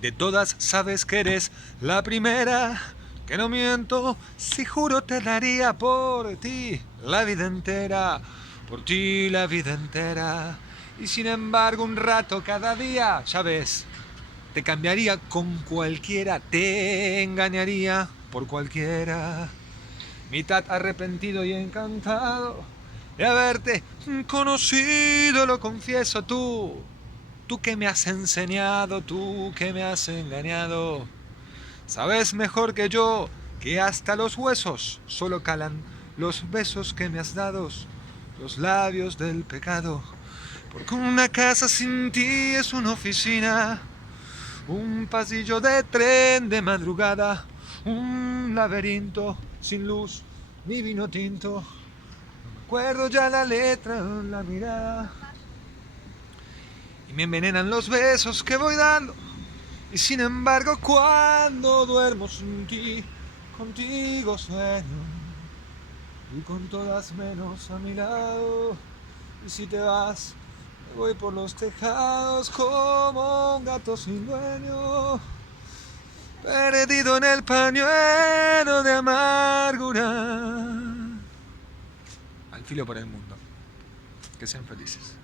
De todas sabes que eres la primera, que no miento, si juro te daría por ti la vida entera, por ti la vida entera. Y sin embargo un rato cada día, ya ves, te cambiaría con cualquiera, te engañaría por cualquiera. Mitad arrepentido y encantado de haberte conocido, lo confieso tú que me has enseñado, tú que me has engañado. Sabes mejor que yo que hasta los huesos solo calan los besos que me has dado, los labios del pecado. Porque una casa sin ti es una oficina, un pasillo de tren de madrugada, un laberinto sin luz ni vino tinto. Recuerdo ya la letra, la mirada, y me envenenan los besos que voy dando. Y sin embargo cuando duermo sin ti, contigo sueño, y con todas menos a mi lado. Y si te vas, me voy por los tejados como un gato sin dueño, perdido en el pañuelo de amargura. Al filo por el mundo. Que sean felices.